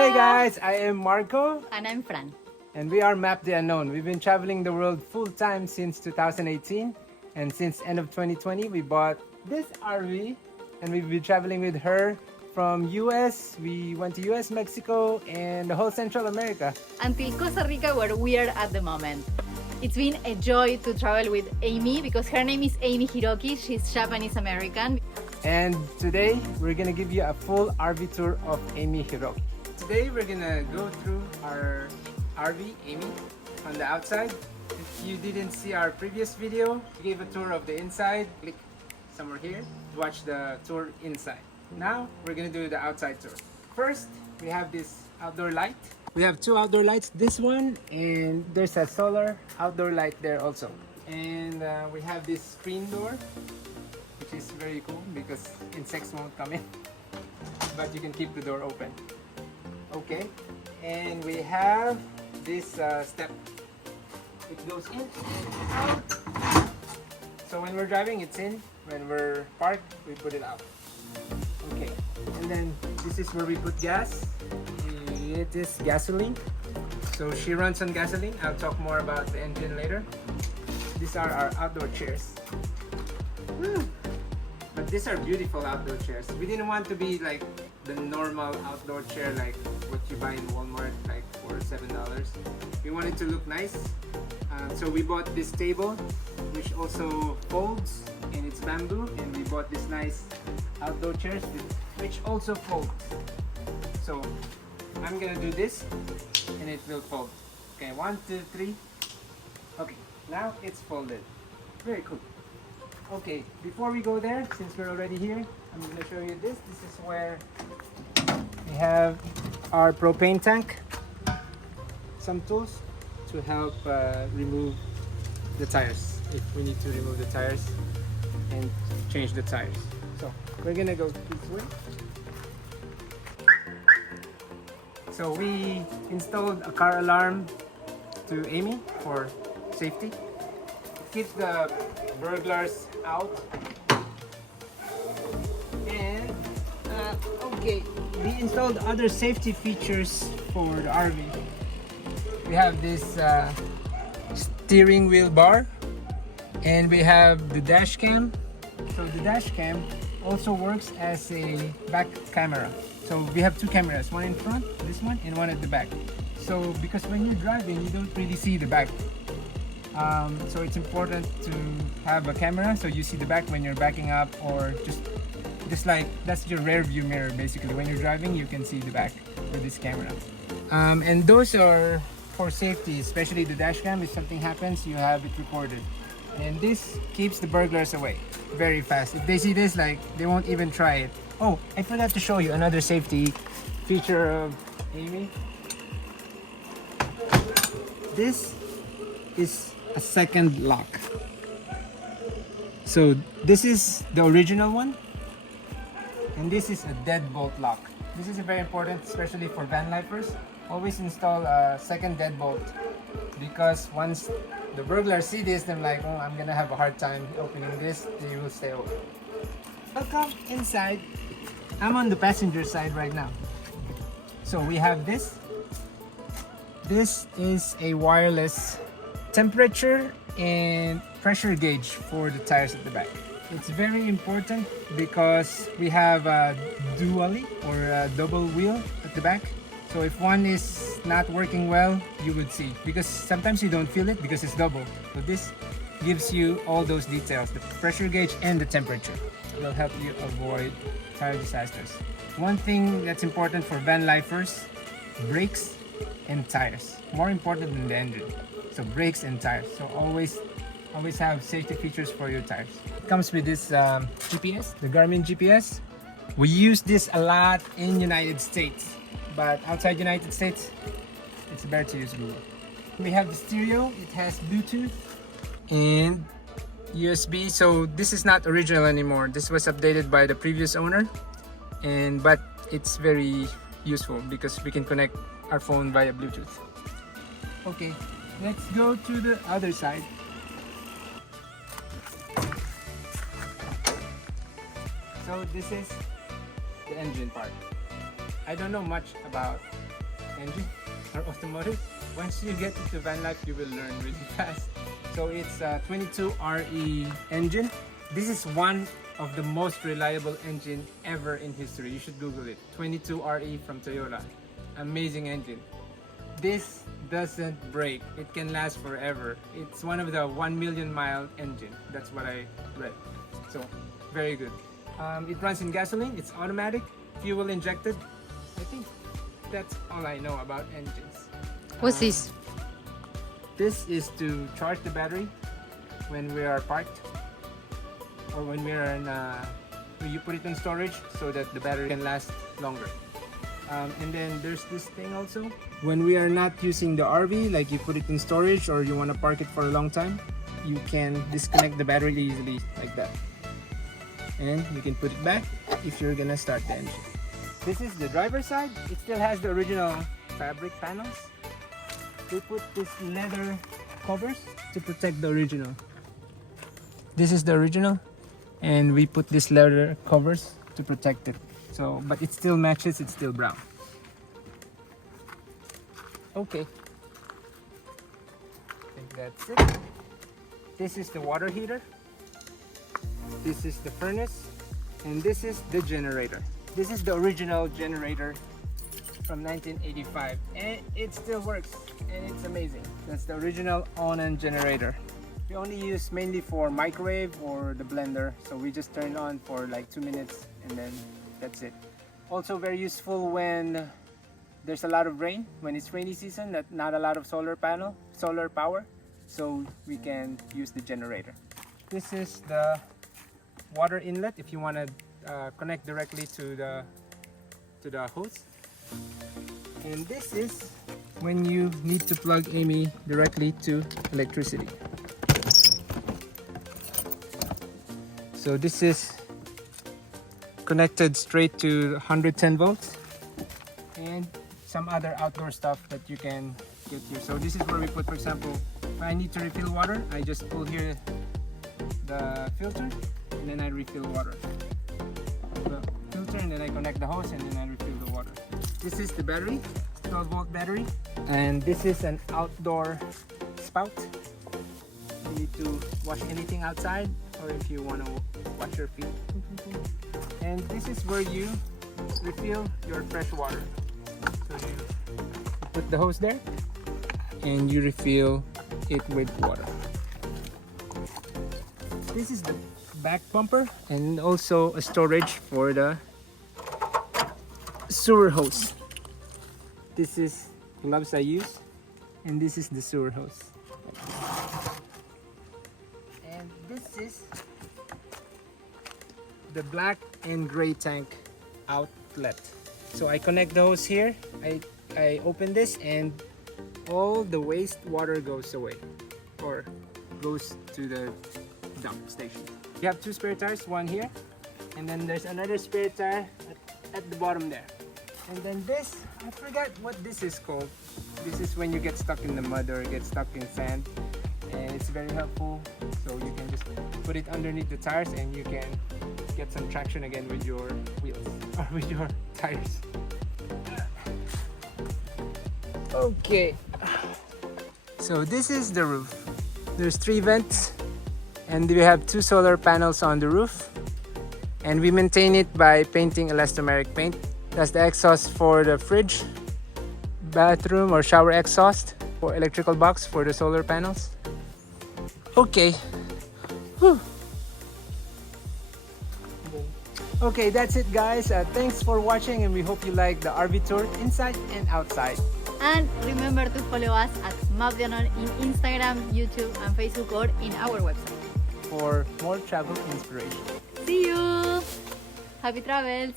Hey guys, I am Marco And I'm Fran. and we are Map the Unknown. We've been traveling the world full time since 2018 and since end of 2020 we bought this RV and we've been traveling with her from US. We went to US, Mexico and the whole Central America. Until Costa Rica, where we are at the moment. It's been a joy to travel with Amy because her name is Amy Hiroki. She's Japanese American. And today we're gonna give you a full RV tour of Amy Hiroki. Today we're gonna go through our RV, Amy, on the outside. If you didn't see our previous video, we gave a tour of the inside. Click somewhere here to watch the tour inside. Now we're gonna do the outside tour. First, we have this outdoor light. We have two outdoor lights, this one and there's a solar outdoor light there also. And we have this screen door, which is very cool because insects won't come in, but you can keep the door open. Okay, and we have this step. It goes in and out. So when we're driving, it's in. When we're parked, we put it out. Okay, and then this is where we put gas. It is gasoline. So she runs on gasoline. I'll talk more about the engine later. These are our outdoor chairs. But these are beautiful outdoor chairs. We didn't want to be like the normal outdoor chair like what you buy in Walmart like for $7. We wanted to look nice. So we bought this table which also folds and it's bamboo, and we bought this nice outdoor chairs which also fold. So I'm gonna do this and it will fold. Okay, 1, 2, 3. Okay, now it's folded. Very cool. Okay, before we go there, since we're already here, I'm gonna show you this. This is where we have our propane tank. Some tools to help remove the tires if we need to remove the tires and change the tires. So we're gonna go this way. So we installed a car alarm to Amy for safety. It keeps the burglars out. And okay, we installed other safety features for the RV. We have this steering wheel bar, and we have the dash cam. So the dash cam also works as a back camera. So we have two cameras, one in front, this one, and one at the back. So because when you're driving, you don't really see the back. So it's important to have a camera so you see the back when you're backing up, or just like that's your rear view mirror basically. When you're driving, you can see the back with this camera. And those are for safety, especially the dash cam. If something happens, you have it recorded. And this keeps the burglars away very fast. If they see this, like, they won't even try it. Oh, I forgot to show you another safety feature of Amy. This is a second lock. So this is the original one, and this is a deadbolt lock. This is very important, especially for van lifers. Always install a second deadbolt, because once the burglars see this, they're like, oh, I'm gonna have a hard time opening this. They will stay open. Welcome inside. I'm on the passenger side right now. So we have this. This is a wireless temperature and pressure gauge for the tires at the back. It's very important because we have a dually or a double wheel at the back. So if one is not working well, you would see, because sometimes you don't feel it because it's double. So this gives you all those details, the pressure gauge and the temperature. It will help you avoid tire disasters. One thing that's important for van lifers: brakes and tires. More important than the engine. So brakes and tires. So always have safety features for your tires. It comes with this GPS, the Garmin GPS. We use this a lot in United States, but outside United States, it's better to use Google. We have the stereo. It has Bluetooth and USB. So this is not original anymore. This was updated by the previous owner, but it's very useful because we can connect our phone via Bluetooth. Okay, let's go to the other side. So this is the engine part. I don't know much about engine or automotive. Once you get into van life, you will learn really fast. So it's a 22 RE engine. This is one of the most reliable engine ever in history. You should Google it. 22 RE from Toyota. Amazing engine. This doesn't break. It can last forever. It's one of the 1 million mile engine. That's what I read. So very good. It runs in gasoline. It's automatic, fuel injected. I think that's all I know about engines. What's this? This is to charge the battery when we are parked, or when we are in. You put it in storage so that the battery can last longer. And then there's this thing also. When we are not using the RV, like you put it in storage or you want to park it for a long time, you can disconnect the battery easily like that. And you can put it back if you're gonna start the engine. This is the driver's side. It still has the original fabric panels. They put this leather covers to protect the original. This is the original, and we put this leather covers to protect it. So, but it still matches, it's still brown. Okay. I think that's it. This is the water heater. This is the furnace. And this is the generator. This is the original generator from 1985. And it still works. And it's amazing. That's the original Onan generator. We only use mainly for microwave or the blender. So we just turn it on for like 2 minutes and then that's it. Also very useful when there's a lot of rain, when it's rainy season, not a lot of solar power, so we can use the generator. This is the water inlet if you want to connect directly to the hose. And this is when you need to plug Amy directly to electricity. So this is connected straight to 110 volts and some other outdoor stuff that you can get here. So this is where we put, for example, if I need to refill water, I just pull here the filter and then I refill water. The filter, and then I connect the hose and then I refill the water. This is the battery, 12 volt battery, and this is an outdoor spout. You need to wash anything outside or if you want to wash your feet. And this is where you refill your fresh water. So you put the hose there and you refill it with water. This is the back bumper and also a storage for the sewer hose. This is gloves I use, and this is the sewer hose. And this is the black and gray tank outlet. So I connect the hose here, I open this, and all the waste water goes away or goes to the dump station. You have 2 spare tires, one here, and then there's another spare tire at the bottom there. And then this, I forgot what this is called. This is when you get stuck in the mud or get stuck in sand, and it's very helpful. So you can just put it underneath the tires and you can get some traction again with your wheels or with your tires. Okay, so this is the roof. There's 3 vents and we have 2 solar panels on the roof, and we maintain it by painting elastomeric paint. That's the exhaust for the fridge, bathroom or shower exhaust, for electrical box for the solar panels. Okay. Whew. Okay, that's it guys. Thanks for watching, and we hope you like the RV tour inside and outside. And remember to follow us at Mapdianon in Instagram, YouTube, and Facebook, or in our website For more travel inspiration. See you! Happy travels!